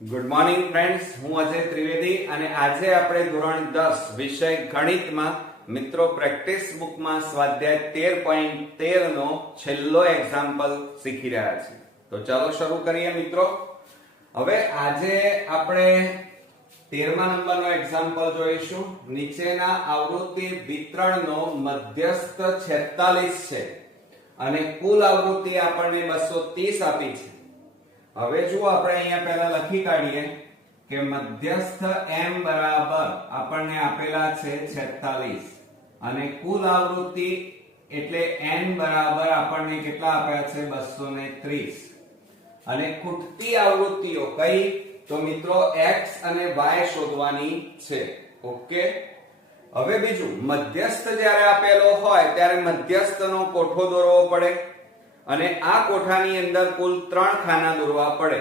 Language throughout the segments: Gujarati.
ગુડ મોર્નિંગ ફ્રેન્ડ્સ, હું અજય ત્રિવેદી અને આજે આપણે ધોરણ 10 વિષય ગણિતમાં મિત્રો પ્રેક્ટિસ બુકમાં સ્વાધ્યાય 13.13 નો છેલ્લો એક્ઝામ્પલ શીખી રહ્યા છીએ. તો ચાલો શરૂ કરીએ મિત્રો. હવે આજે આપણે 13મા નંબરનો એક્ઝામ્પલ જોઈશું. નીચેના આવૃત્તિ વિતરણનો મધ્યસ્થ 46 છે અને કુલ આવૃત્તિ આપણને 230 આપી છે. હવે જો આપણે અહીંયા પહેલા લખી કાઢીએ કે મધ્યસ્થ m બરાબર આપણને આપેલા છે 46 અને કુલ આવૃત્તિ એટલે n બરાબર આપણને કેટલા આપ્યા છે 230 અને ખૂટતી આવૃત્તિઓ કઈ તો મિત્રો x અને y શોધવાની છે. ઓકે, હવે બીજું મધ્યસ્થ જ્યારે આપેલો હોય ત્યારે મધ્યસ્થનો કોઠો દોરવો પડે અને આ કોઠાની અંદર કુલ 3 ખાના દોરવા પડે.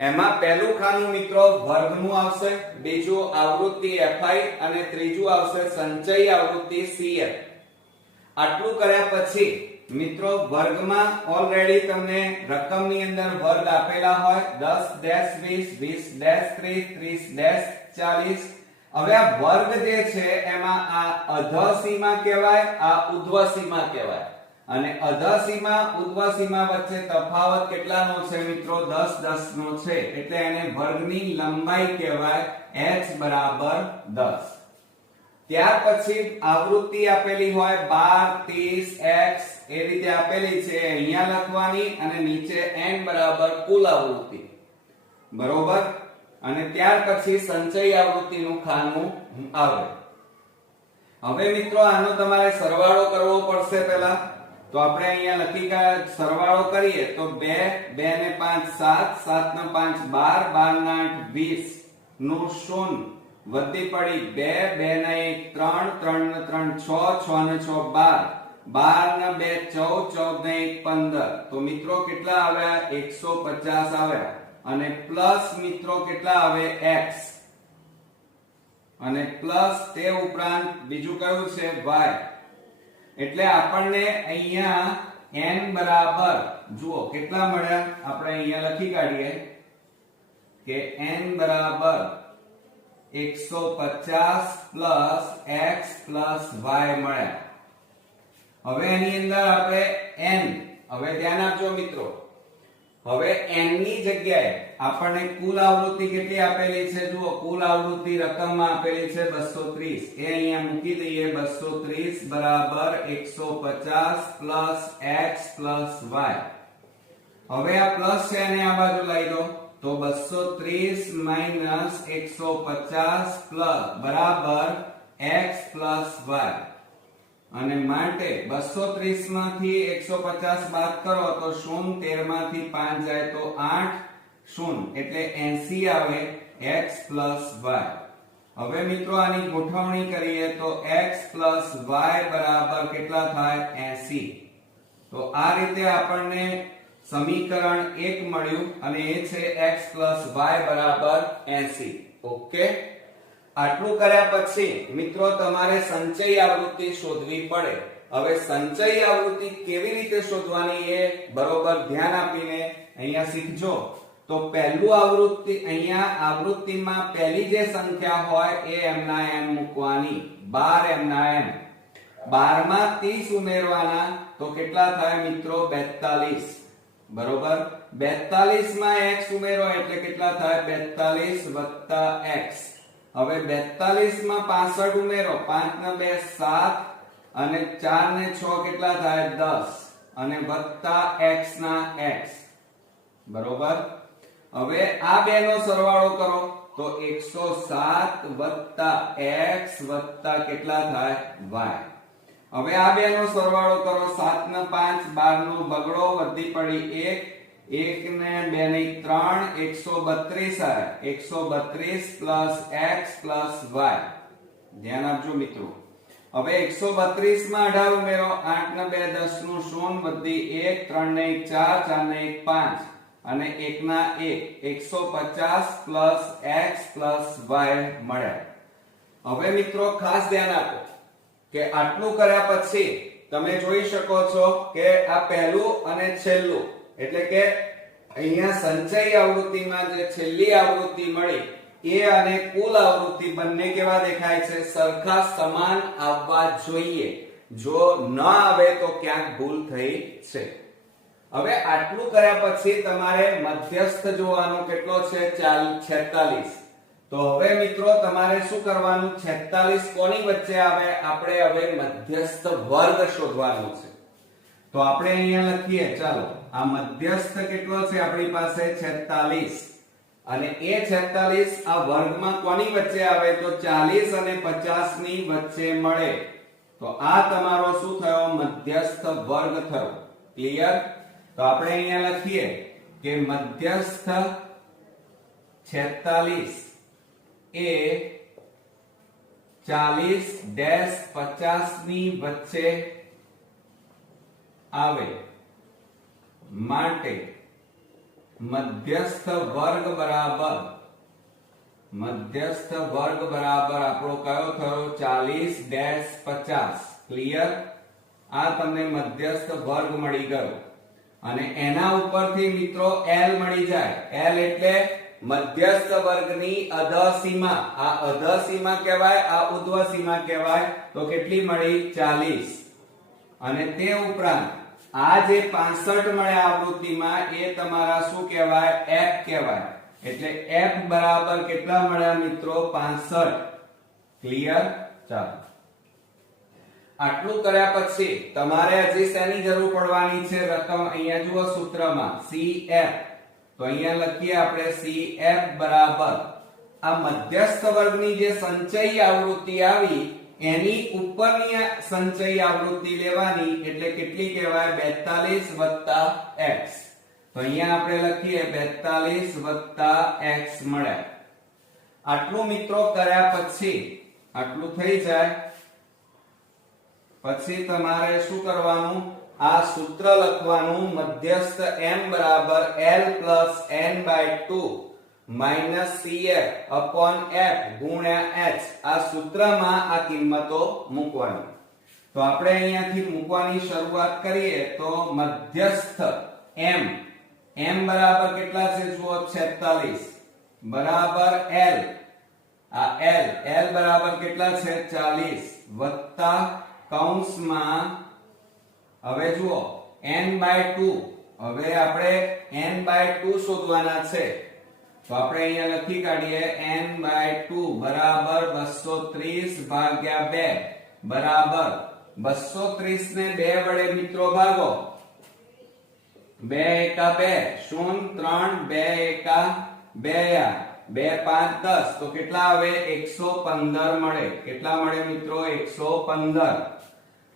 એમાં પહેલું ખાનું મિત્રો વર્ગનું આવશે, બીજું આવૃત્તિ fi અને ત્રીજું આવશે સંચયી આવૃત્તિ cf. આટલું કર્યા પછી મિત્રો વર્ગમાં ઓલરેડી તમને રકમની અંદર વર્ગ આપેલા હોય 10 20 20 30 30 40. હવે આ વર્ગ જે છે એમાં આ અધઃ સીમા કહેવાય, આ ઉધ્વ સીમા કહેવાય અને અધઃ સીમા ઉધ્વ સીમા વચ્ચે તફાવત કેટલાનો છે મિત્રો 10 10 નો છે એટલે એને વર્ગની લંબાઈ કહેવાય h બરાબર 10. ત્યાર પછી આવૃત્તિ આપેલી હોય 12 30 x એ રીતે આપેલી છે અહીંયા લખવાની અને નીચે n બરાબર કુલ આવૃત્તિ બરોબર. અને ત્યાર પછી સંચયી આવૃત્તિનું ખાનું આવે. હવે મિત્રો આનો તમારે સરવાળો કરવો પડશે પહેલા. તો આપણે અહીંયા લખી કે સરવાળો કરીએ તો 2 2 ને 5 7 7 ને 5 12 12 ને 8 20 નું શૂન્ય વધી પડી 2 2 ને 1 3 3 ને 3 6 6 ને 6 12 12 ને 2 14 14 ને 1 15. તો મિત્રો કેટલા આવ્યા 150 આવ્યા અને પ્લસ મિત્રો કેટલા આવે x અને પ્લસ તે ઉપરાંત બીજું કયું છે y. એટલે આપણને અહીંયા n બરાબર જુઓ કેટલા મળ્યા આપણે અહીંયા લખી કાઢીએ કે n બરાબર 150 પ્લસ x પ્લસ y મળ્યા. હવે એની અંદર આપણે n, હવે ધ્યાન આપજો મિત્રો, હવે n ની જગ્યાએ આપણને કુલ આવૃત્તિ કેટલી આપેલી છે જુઓ કુલ આવૃત્તિ રકમમાં આપેલી છે 230 એ અહીંયા મૂકી દઈએ 230 બરાબર 150 પ્લસ x પ્લસ y. હવે આ પ્લસ છે અને આ બાજુ લઈ લો તો 230 માઈનસ 150 પ્લસ બરાબર x પ્લસ y અને માટે 230 માંથી 150 બાદ કરો તો શૂન્ય, 13 માંથી 5 જાય તો 8 શૂન્ય એટલે 80 આવે x પ્લસ y. હવે મિત્રો આની ગોઠવણી કરીએ તો x પ્લસ y બરાબર કેટલા થાય 80. તો આ રીતે આપણને સમીકરણ 1 મળ્યું અને એ છે x પ્લસ y બરાબર 80. ઓકે, આટલું કર્યા પછી મિત્રો તમારે સંચયી આવૃત્તિ શોધવી પડે. હવે સંચયી આવૃત્તિ કેવી રીતે શોધવાની એ બરોબર ધ્યાન આપીને અહીંયા શીખજો. તો પહેલું આવૃત્તિ અહીંયા આવૃત્તિમાં પહેલી જે સંખ્યા હોય એ m ના m મૂકવાની 12 m ના m. 12 માં 30 ઉમેરવાના તો કેટલા થાય મિત્રો 42 બરોબર. 42 માં x ઉમેરો એટલે કેટલા થાય 42 x. હવે 42 માં 65 ઉમેરો 5 ને 2 7 અને 4 ને 6 કેટલા થાય 10 અને વત્તા x ના x બરોબર. હવે આ બે નો સરવાળો કરો તો 107 વત્તા x વત્તા કેટલા થાય y. હવે આ બે નો સરવાળો કરો 7 ને 5 12 નો બગડો વધી પડી 1 1 ને 2 ને 3 132 આવે 132 પ્લસ x પ્લસ y. ધ્યાન આપજો મિત્રો. હવે 132 માં 18 ઉમેરો 8 ને 2 10 નું શૂન્ય વધી 1 3 ને 1 4 4 ને 1 5 અને 1 ના 1 150 પ્લસ x પ્લસ y મળ્યા. હવે મિત્રો ખાસ ધ્યાન આપો કે આટલું કર્યા પછી તમે જોઈ શકો છો કે આ પહેલું અને છેલ્લું એટલે કે અહીંયા સંચય આવૃત્તિમાં જે છેલ્લી આવૃત્તિ મળી એ અને કુલ આવૃત્તિ બંને કેવા દેખાય છે? સરખા સમાન આવવા જોઈએ. જો ન આવે તો ક્યાંક ભૂલ થઈ છે. હવે આટલું કર્યા પછી તમારે મધ્યસ્થ જોવાનો કેટલો છે? 46. તો હવે મિત્રો તમારે શું કરવાનું? 46 કોની વચ્ચે આવે? આપણે હવે મધ્યસ્થ વર્ગ શોધવાનો છે. તો આપણે અહીંયા લખીએ, ચાલો આ મધ્યસ્થ કેટલો છે આપણી પાસે? 46. અને એ 46 આ વર્ગમાં કોની વચ્ચે આવે? તો 40 અને 50 ની વચ્ચે મળે. તો આ તમારો શું થયો? મધ્યસ્થ વર્ગ થયો. ક્લિયર? તો આપણે અહીંયા લખીએ કે મધ્યસ્થ 46 એ 40-50 ની વચ્ચે આવે માટે મધ્યસ્થ વર્ગ બરાબર આપણો કયો થયો? 40-50. ક્લિયર? આ તમને મધ્યસ્થ વર્ગ મળી ગયો. અને એના ઉપરથી મિત્રો L મળી જાય. L એટલે મધ્યસ્થ વર્ગની અધસીમા. આ અધસીમા કહેવાય, આ ઉધ્વ સીમા કહેવાય. તો કેટલી મળી? 40. અને તે ઉપરાંત આ જે 65 મળ્યા આવૃત્તિમાં એ તમારા શું કહેવાય? F કહેવાય. એટલે F બરાબર કેટલા મળ્યા મિત્રો? 65. ક્લિયર? ચાલો આટલું કર્યા પછી તમારે હજી શેની જરૂર પડવાની છે? રકમ. અહીંયા જુઓ સૂત્રમાં CF. તો અહીંયા લખીએ આપણે CF બરાબર આ મધ્યસ્થ વર્ગની જે સંચય આવૃત્તિ આવી એની ઉપરની સંચય આવૃત્તિ લેવાની. એટલે કેટલી કહેવાય? 42 + x. તો અહીંયા આપણે લખીએ 42 + x મળે. આટલું મિત્રો કર્યા પછી આટલું થઈ જાય પછી તમારે શું કરવાનું? આ સૂત્ર લખવાનું. મધ્યસ્થ m બરાબર L + n/2 CF / f ગુણ્યા h. આ સૂત્રમાં આ કિંમતો મૂકવાની. તો આપણે અહીંયાથી મૂકવાની શરૂઆત કરીએ. તો મધ્યસ્થ m બરાબર કેટલા છે? જુઓ 46 બરાબર L. આ L બરાબર કેટલા છે? 40 વત્તા કૌંસમાં હવે જુઓ n/2. હવે આપણે n/2 શોધવાના છે. તો આપણે અહીંયા લખી કાઢીએ n/2 બરાબર 230/2 બરાબર 230 ને 2 વડે મિત્રો ભાગો. 2 એકા 2 0 3 2 એકા 2 2 5 10. તો કેટલા આવે? 115 મળે. કેટલા મળે મિત્રો? 115.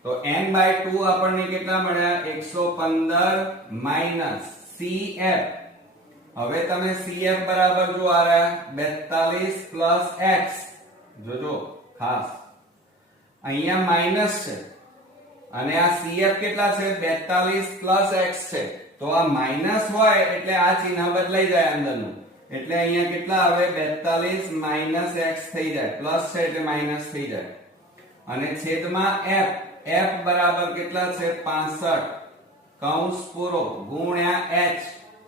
તો n/2 આપણને કેટલા મળ્યા? 115 - CF. હવે તમે CF બરાબર જો આ રહ્યા 42 + x. જોજો ખાસ અહીંયા માઈનસ છે અને આ CF કેટલા છે? 42 + x છે. તો આ માઈનસ હોય એટલે આ ચિહ્ન બદલાઈ જાય અંદરનું. એટલે અહીંયા કેટલા આવે? 42 - x થઈ જાય. પ્લસ છે એટલે માઈનસ થઈ જાય. અને છેદમાં f. f બરાબર કેટલા છે? 65 કૌંસ પૂરો ગુણ્યા h.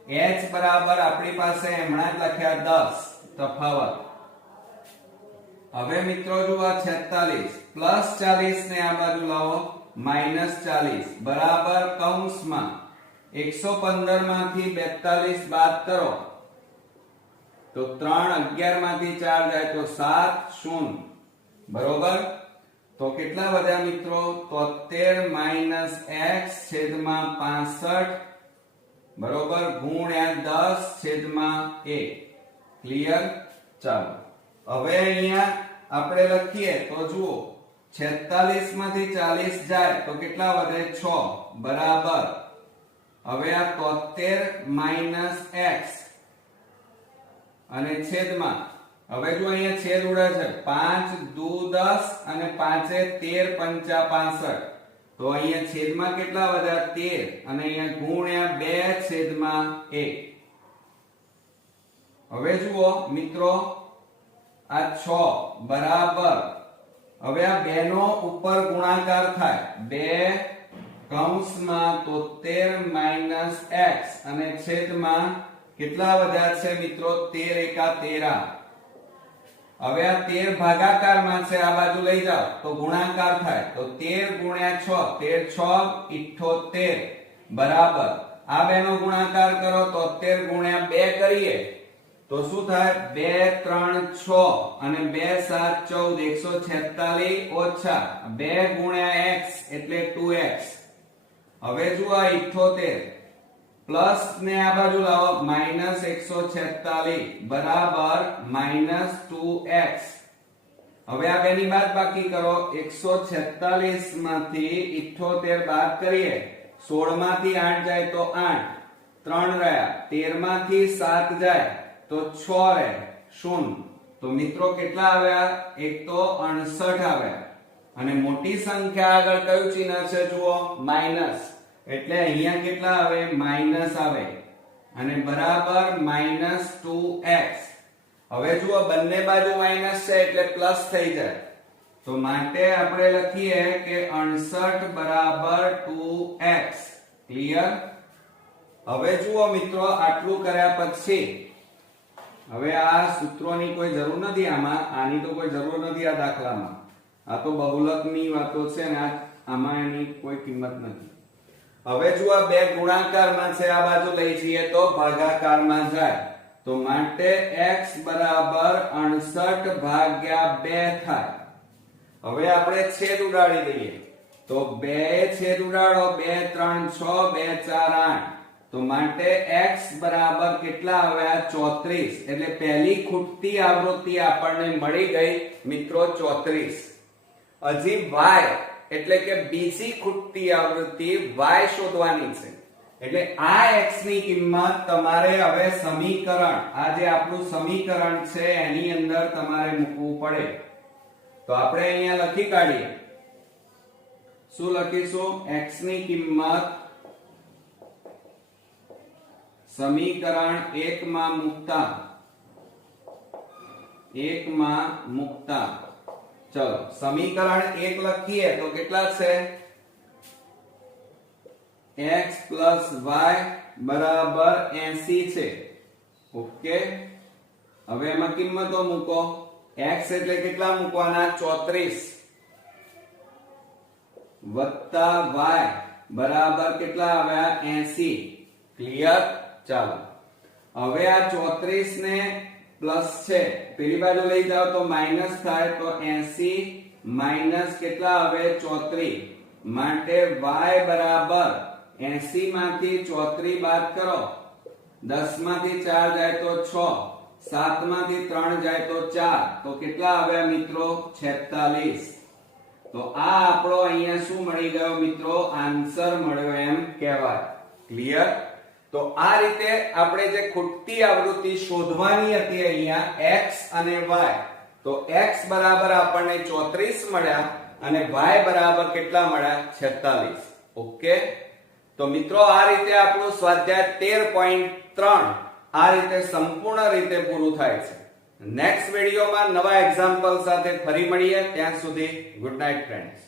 h બરાબર આપણી પાસે હમણાં જ લખ્યા 10 તફાવત. હવે મિત્રો જુઓ 46 + 40 ને આ બાજુ લાવો -40 બરાબર કૌંસમાં 115 માંથી 42 બાદ કરો તો 3 11 માંથી 4 જાય તો 7 0 બરોબર. તો કેટલા વધ્યા મિત્રો? 73 - x છેદમાં 65 બરોબર ગુણ્યા 10/1. ક્લિયર? ચાલો હવે અહીંયા આપણે લખીએ તો જુઓ 46 માંથી 40 જાય તો કેટલા વધે? 6 બરાબર. હવે આ 73 - x અને છેદમાં હવે જો અહીંયા છેદ ઉડે છે 5 દુ 10 અને 5 13 પંચા 65. તો અહીંયા છેદમાં કેટલા વધ્યા? 13 અને અહીંયા ગુણ્યા 2/1. હવે જુઓ મિત્રો આ 6 બરાબર. હવે આ 2 નો ઉપર ગુણાકાર થાય 2 કૌંસમાં 73 માઈનસ x અને છેદમાં કેટલા વધ્યા છે મિત્રો 13 એકા 13. હવે આ 13 ભાગાકારમાં છે, આ બાજુ લઈ જાઓ તો ગુણાકાર થાય, તો 13 ગુણ્યા 6, 13 6 78 બરાબર આ બેનો ગુણાકાર કરો તો 73 ગુણ્યા 2 કરીએ તો શું થાય 2 3 6 અને 2 7 14 146 ઓછા 2 ગુણ્યા x એટલે 2x. હવે જુઓ 78 પ્લસ ને આ બાજુ લાવો માઈનસ 146 બરાબર માઈનસ 2x. હવે આ બેની બાદબાકી કરો, 146 માંથી 78 બાદ કરીએ, 16 માંથી 8 જાય તો 8, 3 રહ્યા, 13 માંથી 7 જાય તો 6 રહે, 0. તો મિત્રો કેટલા આવ્યા? એક તો 68 આવ્યા. અને મોટી સંખ્યા આગળ કયું ચિહ્ન છે જુઓ માઈનસ, એટલે અહીંયા કેટલા આવે? માઈનસ આવે અને બરાબર માઈનસ 2x. હવે જુઓ બંને બાજુ માઈનસ છે એટલે પ્લસ થઈ જાય, તો માટે આપણે લખીએ કે 68 બરાબર 2x. ક્લિયર? હવે જુઓ મિત્રો આટલું કર્યા પછી હવે આ સૂત્રોની કોઈ જરૂર નથી, આની તો કોઈ જરૂર નથી આ દાખલામાં. આ તો બહુલકની વાતો છે ને આમાં એની કોઈ કિંમત નથી. હવે જુઓ બે ગુણાકારમાં છે, આ બાજુ લઈ જઈએ તો ભાગાકારમાં જાય, તો માટે x બરાબર 68 ભાગ્યા 2 થાય. હવે આપણે છેદ ઉડાડી દઈએ તો 2 છેદ ઉડાડો, 2 3 6 2 4 8, તો માટે x બરાબર કેટલા આવ્યા? 34. એટલે પહેલી ખૂટતી આવૃત્તિ આપણને મળી ગઈ મિત્રો 34. હજી y એટલે કે બીજી ખૂટતી આવૃત્તિ y શોધવાની છે. એટલે આ x ની કિંમત તમારે હવે સમીકરણ, આ જે આપણું સમીકરણ છે એની અંદર તમારે મૂકવું પડે. તો આપણે અહીંયા લખી કાઢીએ. શું લખીશું? x ની કિંમત સમીકરણ 1 માં મૂકતા ચલો સમીકરણ 1 લખીએ તો કેટલા છે? x y બરાબર 80 છે. ઓકે, હવે એમાં કિંમતો મૂકો. x એટલે કેટલા મૂકવાના? 34 વત્તા y બરાબર કેટલા આવ્યા? 80. ક્લિયર? ચાલો હવે આ 34 ને પ્લસ છે, પેલી બાજુ લઈ જાઓ તો માઈનસ થાય, તો 80 માઈનસ કેટલા આવે? 34. માટે y બરાબર 80 માંથી 34 બાદ કરો, 10 માંથી 4 જાય તો 6, 7 માંથી 3 જાય તો 4, તો કેટલા આવ્યા મિત્રો? 46. તો આ આપણો અહીંયા શું મળી ગયો મિત્રો? આન્સર મળ્યો એમ કહેવાય. ક્લિયર? તો આ રીતે આપણે જે ખૂટતી આવૃત્તિ શોધવાની હતી અહીંયા x અને y, તો x બરાબર આપણને 34 મળ્યા અને y બરાબર કેટલા મળ્યા? 46. ઓકે, તો મિત્રો આ રીતે આપણું સ્વાધ્યાય 13.3 આ રીતે સંપૂર્ણ રીતે પૂરું થાય છે. નેક્સ્ટ વિડિયોમાં નવા એક્ઝામ્પલ સાથે ફરી મળીએ. ત્યાં સુધી ગુડ નાઇટ ફ્રેન્ડ્સ.